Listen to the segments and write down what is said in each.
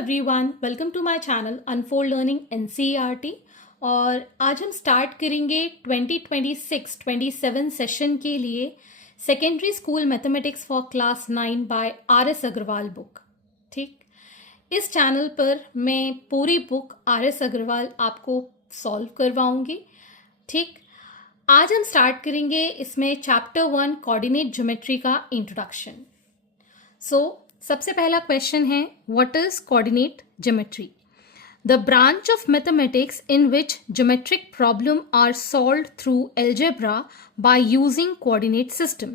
Everyone, welcome to my channel unfold learning NCERT. और आज हम स्टार्ट करेंगे 2026-27 सेशन के लिए secondary school mathematics for class 9 by R S. Agarwal book. ठीक, इस चैनल पर मैं पूरी बुक आर.एस. अग्रवाल आपको सॉल्व करवाऊंगी। ठीक, आज हम स्टार्ट करेंगे इसमें चैप्टर 1 कोऑर्डिनेट ज्योमेट्री का इंट्रोडक्शन। सबसे पहला क्वेश्चन है, what is coordinate geometry? The branch of mathematics in which geometric problem are solved through algebra by using coordinate system.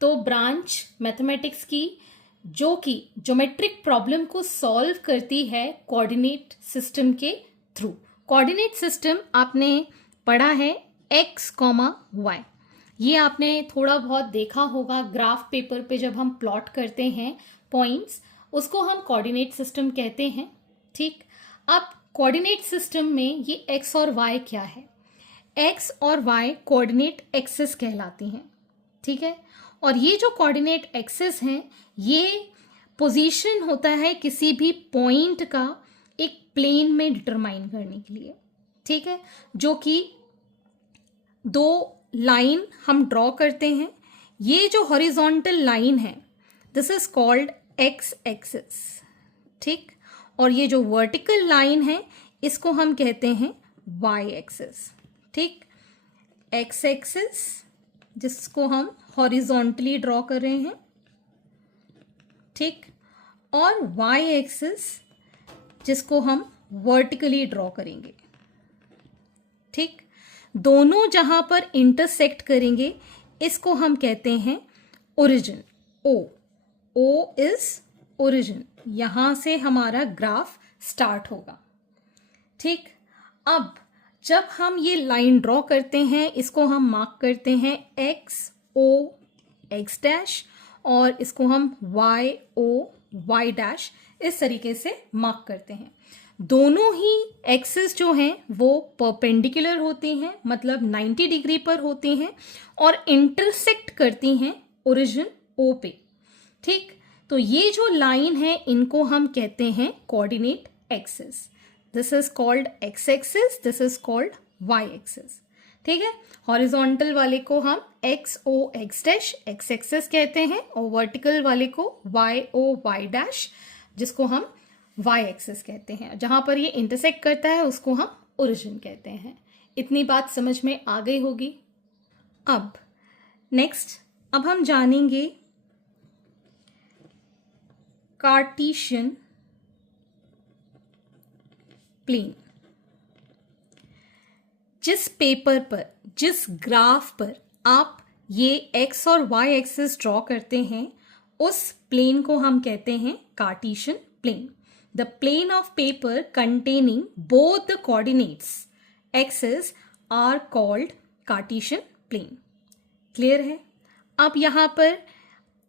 तो ब्रांच मैथमेटिक्स की जो कि ज्योमेट्रिक प्रॉब्लम को सॉल्व करती है कोऑर्डिनेट सिस्टम के थ्रू। कोऑर्डिनेट सिस्टम आपने पढ़ा है x, y। ये आपने थोड़ा बहुत देखा होगा ग्राफ पेपर पे, जब हम प्लॉट करते हैं पॉइंट्स, उसको हम कोऑर्डिनेट सिस्टम कहते हैं। ठीक, अब कोऑर्डिनेट सिस्टम में ये x और y क्या है? x और y कोऑर्डिनेट एक्सिस कहलाती हैं। ठीक है, और ये जो कोऑर्डिनेट एक्सिस हैं, ये पोजीशन होता है किसी भी पॉइंट का एक प्लेन में डिटरमाइन करने के लिए। ठीक है, जो कि दो लाइन हम ड्रॉ करते हैं। ये जो हॉरिजॉन्टल लाइन है, this is called X axis. ठीक, और ये जो वर्टिकल लाइन है, इसको हम कहते हैं वाई एक्सिस। ठीक, एक्स एक्सिस जिसको हम हॉरिजॉन्टली ड्रॉ कर रहे हैं, ठीक, और वाई एक्सिस जिसको हम वर्टिकली ड्रॉ करेंगे। ठीक, दोनों जहां पर इंटरसेक्ट करेंगे, इसको हम कहते हैं ओरिजिन। ओ इज ओरिजिन, यहां से हमारा ग्राफ स्टार्ट होगा। ठीक, अब जब हम ये लाइन ड्रॉ करते हैं, इसको हम मार्क करते हैं एक्स ओ एक्स डैश, और इसको हम वाई ओ वाई डैश, इस तरीके से मार्क करते हैं। दोनों ही एक्सिस जो हैं वो परपेंडिकुलर होती हैं, मतलब 90 डिग्री पर होती हैं, और इंटरसेक्ट करती हैं ओरिजिन ओ पे। ठीक, तो ये जो लाइन है, इनको हम कहते हैं coordinate axis. This is called X axis, this is called Y axis. ठीक है, हॉरिजॉन्टल वाले को हम X O X dash X axis कहते हैं, और वर्टिकल वाले को वाई ओ वाई डैश, जिसको हम वाई एक्सिस कहते हैं। जहां पर ये इंटरसेक्ट करता है, उसको हम ओरिजिन कहते हैं। इतनी बात समझ में आ गई होगी। अब नेक्स्ट, अब हम जानेंगे कार्टेशियन प्लेन। जिस पेपर पर, जिस ग्राफ पर आप ये एक्स और वाई एक्सिस ड्रॉ करते हैं, उस प्लेन को हम कहते हैं Cartesian plane. The plane of paper containing both the coordinates axes are called Cartesian plane. Clear है? अब यहां पर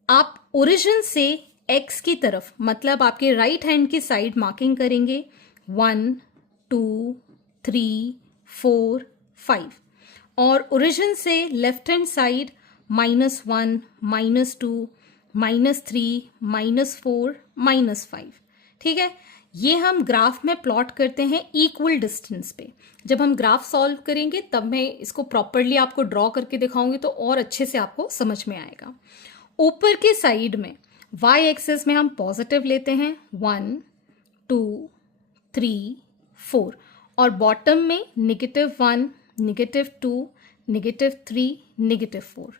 आप ओरिजिन से x की तरफ, मतलब आपके राइट हैंड की साइड मार्किंग करेंगे 1 2 3 4 5, और ओरिजिन से लेफ्ट हैंड साइड -1 -2 -3 -4 -5। ठीक है, ये हम ग्राफ में प्लॉट करते हैं इक्वल डिस्टेंस पे। जब हम ग्राफ सॉल्व करेंगे, तब मैं इसको प्रॉपरली आपको ड्रॉ करके दिखाऊंगी, तो और अच्छे से आपको समझ में आएगा। ऊपर के साइड में वाई एक्सिस में हम पॉजिटिव लेते हैं 1 2 3 4, और बॉटम में -1 -2 -3 -4।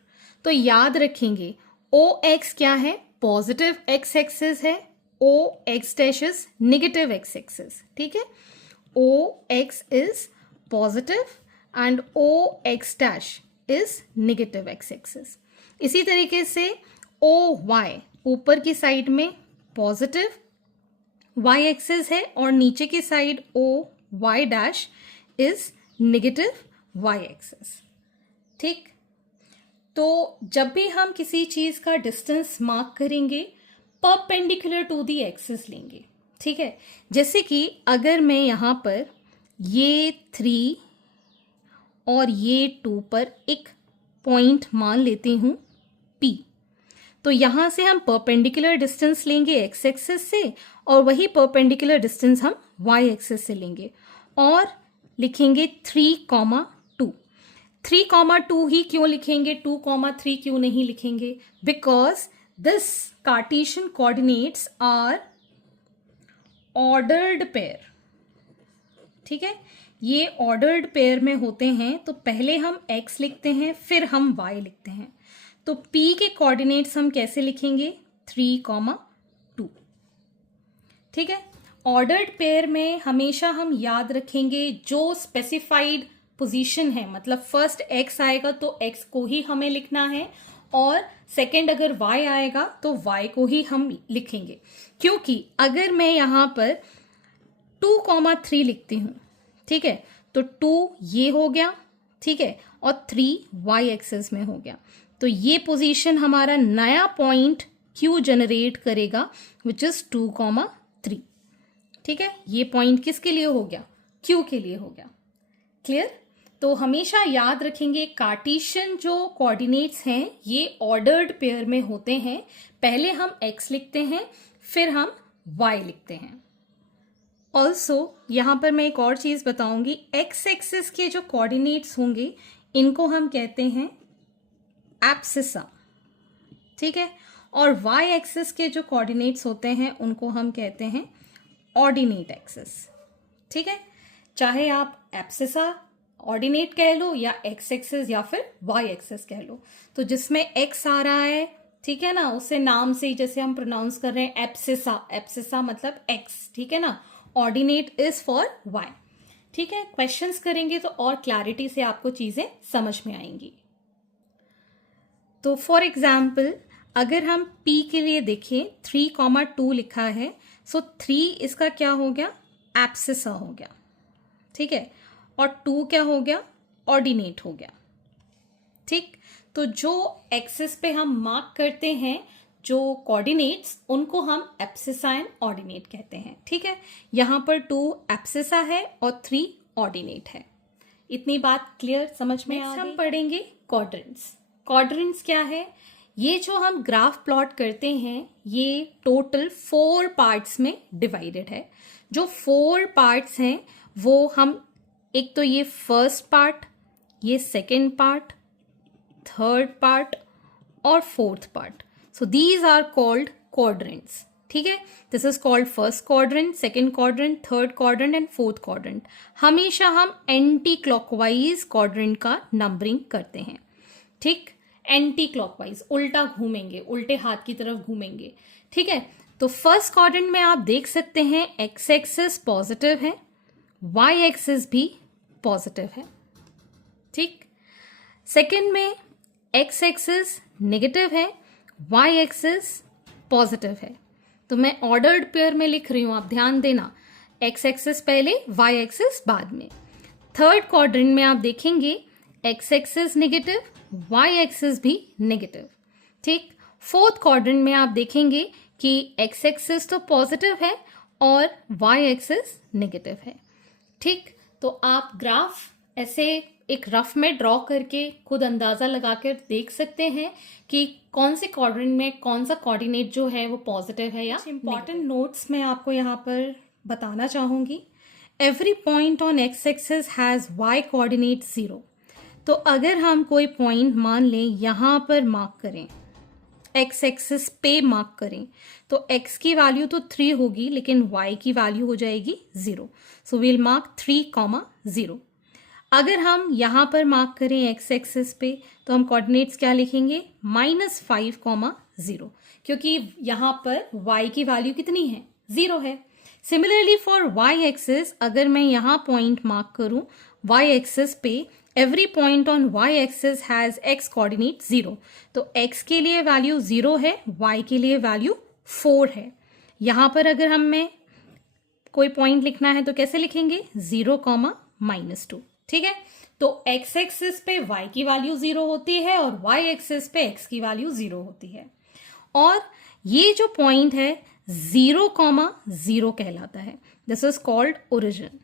तो याद रखेंगे ओ एक्स क्या है? पॉजिटिव एक्स एक्सिस है, O X dash is negative X axis. ठीक है, O X is positive and O X dash is negative X axis. इसी तरीके से ओ वाई, ऊपर की साइड में पॉजिटिव वाई एक्सिस है, और नीचे की side O Y dash is negative Y axis. ठीक, तो जब भी हम किसी चीज का डिस्टेंस मार्क करेंगे, परपेंडिकुलर टू दी एक्सिस लेंगे। ठीक है, जैसे कि अगर मैं यहां पर ये 3 और ये 2 पर एक पॉइंट मान लेती हूं P, तो यहाँ से हम परपेंडिकुलर डिस्टेंस लेंगे एक्स एक्सिस से और वही परपेंडिकुलर डिस्टेंस हम वाई एक्सिस से लेंगे और लिखेंगे 3,2। 3,2 ही क्यों लिखेंगे, 2,3 क्यों नहीं लिखेंगे? Because this Cartesian coordinates are ordered pair. ठीक है, ये ऑर्डर्ड पेयर में होते हैं, तो पहले हम x लिखते हैं फिर हम y लिखते हैं। तो p के कोऑर्डिनेट्स हम कैसे लिखेंगे? 3,2। ठीक है, ऑर्डर्ड पेयर में हमेशा हम याद रखेंगे जो स्पेसिफाइड पोजीशन है, मतलब फर्स्ट x आएगा तो x को ही हमें लिखना है और सेकंड अगर y आएगा तो y को ही हम लिखेंगे। क्योंकि अगर मैं यहां पर 2,3 लिखती हूं, ठीक है, तो 2 ये हो गया, ठीक है, और 3 y एक्सिस में हो गया, तो ये पोजीशन हमारा नया पॉइंट Q जनरेट करेगा विच इज 2,3। ठीक है, ये पॉइंट किसके लिए हो गया? Q के लिए हो गया। क्लियर? तो हमेशा याद रखेंगे कार्टेशियन जो कोऑर्डिनेट्स हैं ये ऑर्डर्ड पेयर में होते हैं। पहले हम x लिखते हैं फिर हम y लिखते हैं। ऑल्सो यहां पर मैं एक और चीज बताऊंगी, x एक्सिस के जो कोऑर्डिनेट्स होंगे इनको हम कहते हैं एब्सिसा। ठीक है, और y एक्सिस के जो कोऑर्डिनेट्स होते हैं उनको हम कहते हैं ऑर्डिनेट एक्सिस। ठीक है, चाहे आप एब्सिसा ऑर्डिनेट कह लो या x एक्सिस या फिर y एक्सिस कह लो, तो जिसमें x आ रहा है, ठीक है ना, उसे नाम से ही जैसे हम प्रोनाउंस कर रहे हैं एब्सिसा, एब्सिसा मतलब x, ठीक है ना, ऑर्डिनेट इज फॉर y। ठीक है, क्वेश्चंस करेंगे तो और क्लैरिटी से आपको चीजें समझ में आएंगी। तो फॉर एग्जाम्पल अगर हम p के लिए देखें 3,2 लिखा है, सो 3 इसका क्या हो गया? एब्सिसा हो गया। ठीक है, और 2 क्या हो गया? ऑर्डिनेट हो गया। ठीक, तो जो एक्सिस पे हम मार्क करते हैं जो कोऑर्डिनेट्स उनको हम एब्सिसा एंड ऑर्डिनेट कहते हैं। ठीक है, यहां पर 2 एब्सिसा है और 3 ऑर्डिनेट है। इतनी बात क्लियर समझ में आ गई? हम पढ़ेंगे क्वाड्रेंट्स। क्वाड्रेंट्स क्या है? ये जो हम ग्राफ प्लॉट करते हैं ये टोटल 4 पार्ट्स में डिवाइडेड है। जो 4 पार्ट्स हैं वो हम, एक तो ये फर्स्ट पार्ट, ये सेकेंड पार्ट, थर्ड पार्ट और fourth part, so these are called quadrants. ठीक है, this is called first quadrant, second quadrant, third quadrant and fourth quadrant. हमेशा हम एंटी क्लॉकवाइज क्वाड्रेंट का नंबरिंग करते हैं। ठीक, एंटी क्लॉकवाइज, उल्टा घूमेंगे, उल्टे हाथ की तरफ घूमेंगे। ठीक है, तो फर्स्ट क्वाड्रेंट में आप देख सकते हैं एक्स एक्सिस पॉजिटिव है, वाई एक्सिस भी पॉजिटिव है। ठीक, सेकेंड में एक्स एक्सिस नेगेटिव है, वाई एक्सिस पॉजिटिव है। तो मैं ऑर्डर्ड पेयर में लिख रही हूं, आप ध्यान देना, एक्स एक्सिस पहले, वाई एक्सिस बाद में। थर्ड क्वाड्रेंट में आप देखेंगे X axis negative, Y axis भी नेगेटिव। ठीक, फोर्थ क्वाड्रेंट में आप देखेंगे कि एक्स एक्सिस तो पॉजिटिव है और वाई एक्सिस नेगेटिव है। ठीक, तो आप ग्राफ ऐसे एक रफ में ड्रॉ करके खुद अंदाजा लगाकर देख सकते हैं कि कौन से क्वाड्रेंट में कौन सा कोऑर्डिनेट जो है वो पॉजिटिव है या इंपॉर्टेंट नोट्स मैं आपको यहाँ पर बताना चाहूंगी। Every point on X axis has Y coordinate 0। तो अगर हम कोई पॉइंट मान लें यहाँ पर मार्क करें, एक्स एक्सिस पे मार्क करें, तो x की वैल्यू तो 3 होगी लेकिन y की वैल्यू हो जाएगी 0। So we'll mark 3,0। अगर हम यहाँ पर मार्क करें एक्स एक्सिस पे तो हम कोऑर्डिनेट्स क्या लिखेंगे? -5,0, क्योंकि यहाँ पर y की वैल्यू कितनी है? 0 है। सिमिलरली फॉर y एक्सिस, अगर मैं यहाँ पॉइंट मार्क करूँ y एक्सिस पे, every point on y axis has x coordinate 0। तो x के लिए वैल्यू 0 है, y के लिए वैल्यू 4 है। यहाँ पर अगर हमें कोई पॉइंट लिखना है तो कैसे लिखेंगे? 0, -2। ठीक है, तो x एक्सिस पे y की वैल्यू 0 होती है और y एक्सिस पे x की वैल्यू 0 होती है। और ये जो पॉइंट है 0,0 कहलाता है। This is called origin.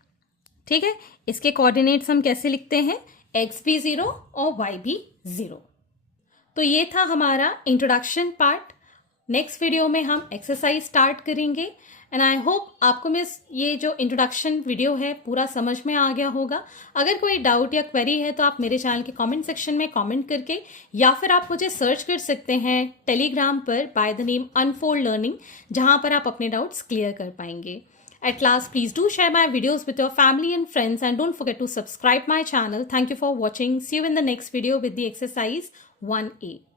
ठीक है, इसके कोऑर्डिनेट्स हम कैसे लिखते हैं? x भी 0 और y भी 0। तो ये था हमारा इंट्रोडक्शन पार्ट। नेक्स्ट वीडियो में हम एक्सरसाइज स्टार्ट करेंगे एंड आई होप आपको ये जो इंट्रोडक्शन वीडियो है पूरा समझ में आ गया होगा। अगर कोई डाउट या क्वेरी है तो आप मेरे चैनल के कमेंट सेक्शन में कमेंट करके, या फिर आप मुझे सर्च कर सकते हैं टेलीग्राम पर by the name unfold learning, जहां पर आप अपने डाउट्स क्लियर कर पाएंगे। At last, please do share my videos with your family and friends, and don't forget to subscribe my channel. Thank you for watching. See you in the next video with the exercise 1A.